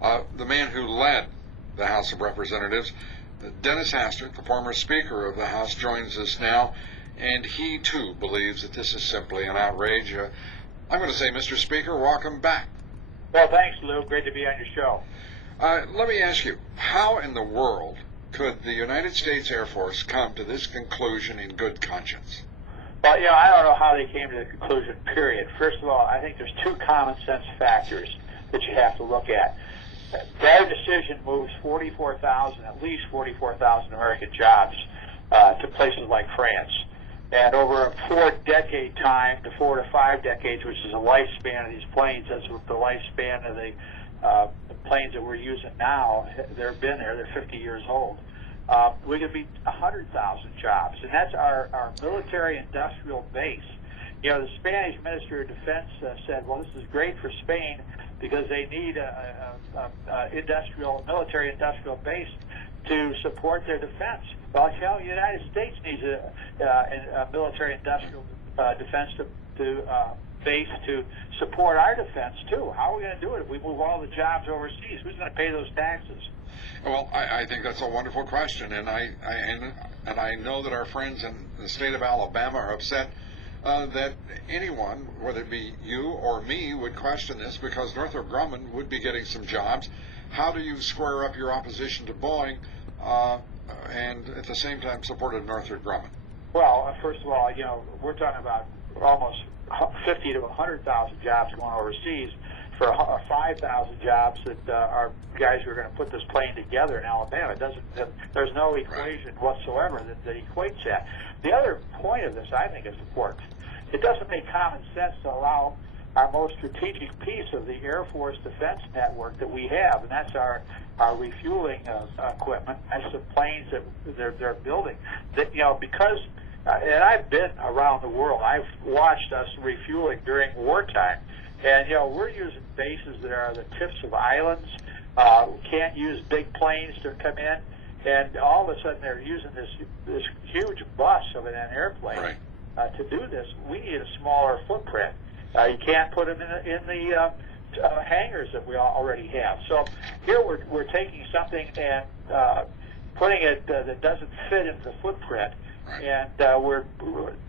The man who led the House of Representatives, Dennis Hastert, the former Speaker of the House, joins us now, and he too believes that this is simply an outrage. I'm going to say, Mr. Speaker, welcome back. Well, thanks, Lou. Great to be on your show. Let me ask you, how in the world could the United States Air Force come to this conclusion in good conscience? Well, I don't know how they came to the conclusion, period. First of all, I think there's two common sense factors that you have to look at. Their decision moves at least 44,000 American jobs to places like France. And over a 4-decade time, to 4 to 5 decades, which is the lifespan of these planes, that's the lifespan of the planes that we're using now. They've been there, they're 50 years old. We could be 100,000 jobs, and that's our military-industrial base. The Spanish Minister of Defense said, well, this is great for Spain because they need a military-industrial base to support their defense. Well, the United States needs a military-industrial defense base to support our defense, too. How are we going to do it if we move all the jobs overseas? Who's going to pay those taxes? Well, I think that's a wonderful question, and I know that our friends in the state of Alabama are upset that anyone, whether it be you or me, would question this because Northrop Grumman would be getting some jobs. How do you square up your opposition to Boeing and at the same time supported Northrop Grumman? Well, first of all, we're talking about almost 50 to 100,000 jobs going overseas for 5,000 jobs that are guys who are going to put this plane together in Alabama. There's no equation whatsoever that equates that. The other point of this, I think, is important. It doesn't make common sense to allow our most strategic piece of the Air Force defense network that we have, and that's our refueling equipment. That's the planes that they're building. Because and I've been around the world. I've watched us refueling during wartime. And, we're using bases that are the tips of islands. We can't use big planes to come in. And all of a sudden they're using this huge bus of an airplane to do this. We need a smaller footprint. You can't put them in the hangars that we already have. So here we're taking something and putting it that doesn't fit into the footprint. And we're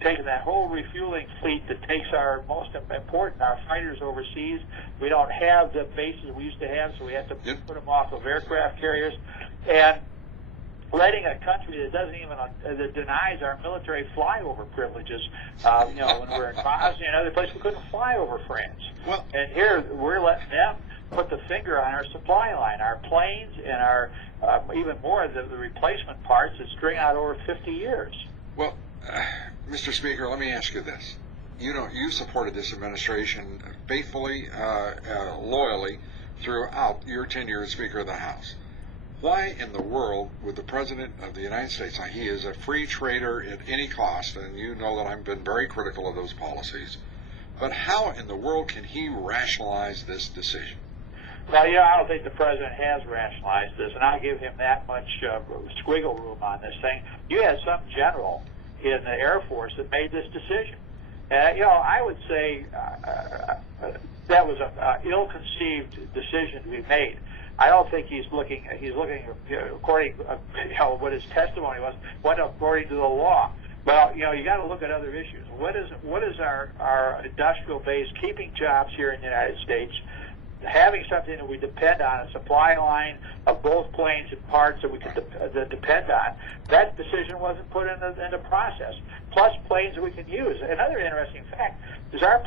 taking that whole refueling fleet that takes our most important, our fighters overseas. We don't have the bases we used to have, so we have to put them off of aircraft carriers. And letting a country that doesn't even, that denies our military flyover privileges, when we're in Bosnia and other places, we couldn't fly over France. Well, and here we're letting them put the finger on our supply line, our planes, and our even more the replacement parts that string out over 50 years. Well, Mr. Speaker, let me ask you this. You supported this administration faithfully, loyally throughout your tenure as Speaker of the House. Why in the world would the President of the United States, he is a free trader at any cost, and you know that I've been very critical of those policies, but how in the world can he rationalize this decision? Well, I don't think the President has rationalized this, and I'll give him that much squiggle room on this thing. You had some general in the Air Force that made this decision. And, I would say that was an ill-conceived decision to be made. I don't think he's looking according what his testimony went according to the law. Well, you got to look at other issues. What is our industrial base keeping jobs here in the United States? Having something that we depend on, a supply line of both planes and parts that we can depend on. That decision wasn't put in the process. Plus planes that we can use. Another interesting fact is our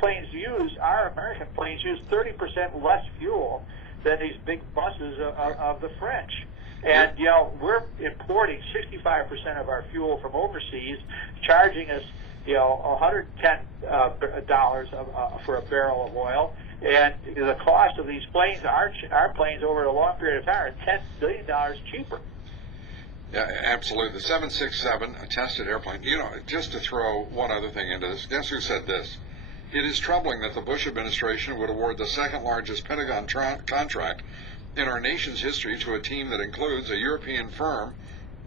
American planes use 30% less fuel than these big buses of the French. And, we're importing 65% of our fuel from overseas, charging us, $110 for a barrel of oil. And the cost of these planes, our planes over a long period of time, are $10 billion cheaper. Yeah, absolutely. The 767, a tested airplane. Just to throw one other thing into this, guess who said this? It is troubling that the Bush administration would award the second largest Pentagon contract in our nation's history to a team that includes a European firm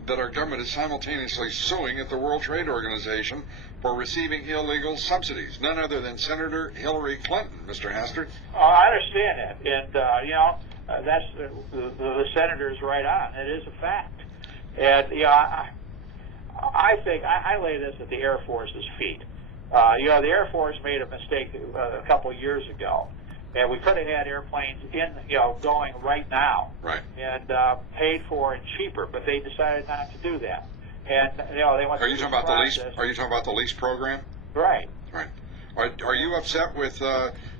that our government is simultaneously suing at the World Trade Organization for receiving illegal subsidies. None other than Senator Hillary Clinton, Mr. Hastert. I understand that. And, that's the senator's right on. It is a fact. And I think I lay this at the Air Force's feet. The Air Force made a mistake a couple of years ago, and we could have had airplanes going right now, right, and paid for and cheaper, but they decided not to do that. And they went. Are you talking about the lease? Are you talking about the lease program? Right. Right. Are you upset with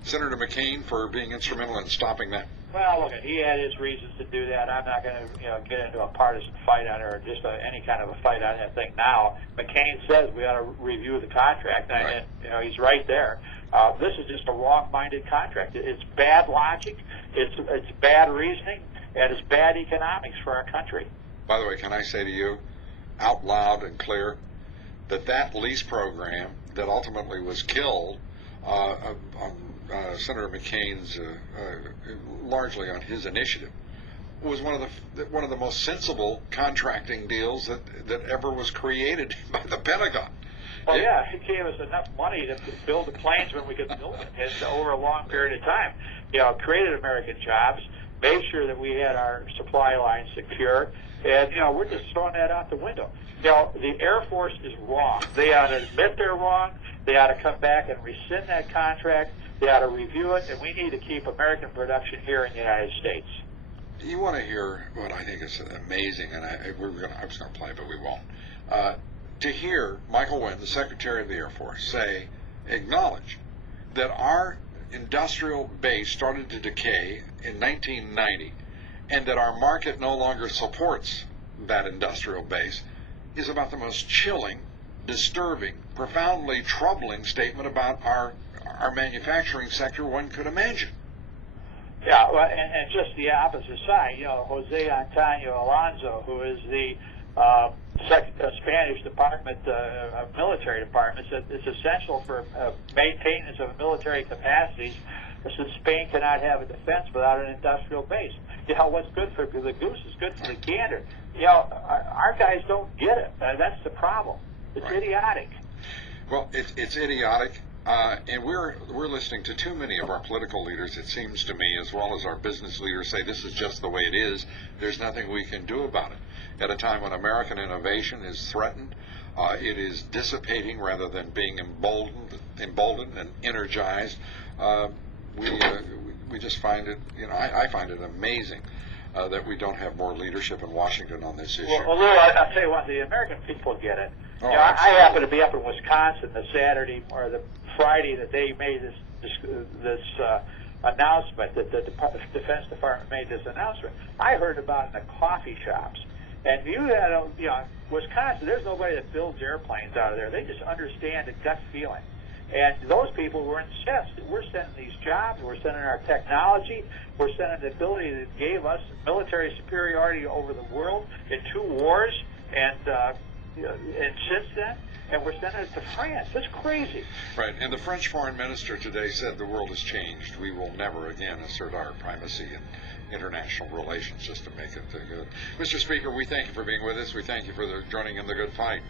Senator McCain for being instrumental in stopping that? Well, look, he had his reasons to do that. I'm not going to get into a partisan fight on it or just any kind of a fight on that thing now. McCain says we ought to review the contract, right. and he's right there. This is just a wrong-minded contract. It's bad logic, it's bad reasoning, and it's bad economics for our country. By the way, can I say to you, out loud and clear, that lease program that ultimately was killed on Senator McCain's, largely on his initiative, was one of the most sensible contracting deals that ever was created by the Pentagon. Well, yeah, he gave us enough money to build the planes when we could build them over a long period of time. Created American jobs, made sure that we had our supply lines secure, and we're just throwing that out the window. The Air Force is wrong. They ought to admit they're wrong. They ought to come back and rescind that contract. They ought to review it, and we need to keep American production here in the United States. You want to hear what I think is amazing, and I was going to play, but we won't. To hear Michael Wynn, the Secretary of the Air Force, acknowledge that our industrial base started to decay in 1990, and that our market no longer supports that industrial base, is about the most chilling, disturbing, profoundly troubling statement about our manufacturing sector one could imagine. Yeah, well, and just the opposite side, Jose Antonio Alonso, who is the Spanish department, military department, said it's essential for maintenance of military capacities, since Spain cannot have a defense without an industrial base. What's good for the goose is good for the gander. Our guys don't get it. That's the problem. It's right. Idiotic. Well, it's idiotic. And we're listening to too many of our political leaders, it seems to me, as well as our business leaders, say this is just the way it is. There's nothing we can do about it. At a time when American innovation is threatened, it is dissipating rather than being emboldened and energized. We just find it, I find it amazing that we don't have more leadership in Washington on this issue. Well, Lou, I'll tell you what, the American people get it. Oh, I happen to be up in Wisconsin the Saturday or the Friday that they made this announcement, that the Defense Department made this announcement. I heard about it in the coffee shops. And Wisconsin, there's nobody that builds airplanes out of there. They just understand the gut feeling. And those people were incensed. We're sending these jobs, we're sending our technology, we're sending the ability that gave us military superiority over the world in 2 wars, and since then, and we're sending it to France. That's crazy. Right, and the French foreign minister today said the world has changed. We will never again assert our primacy in international relations just to make it good. Mr. Speaker, we thank you for being with us. We thank you for joining in the good fight.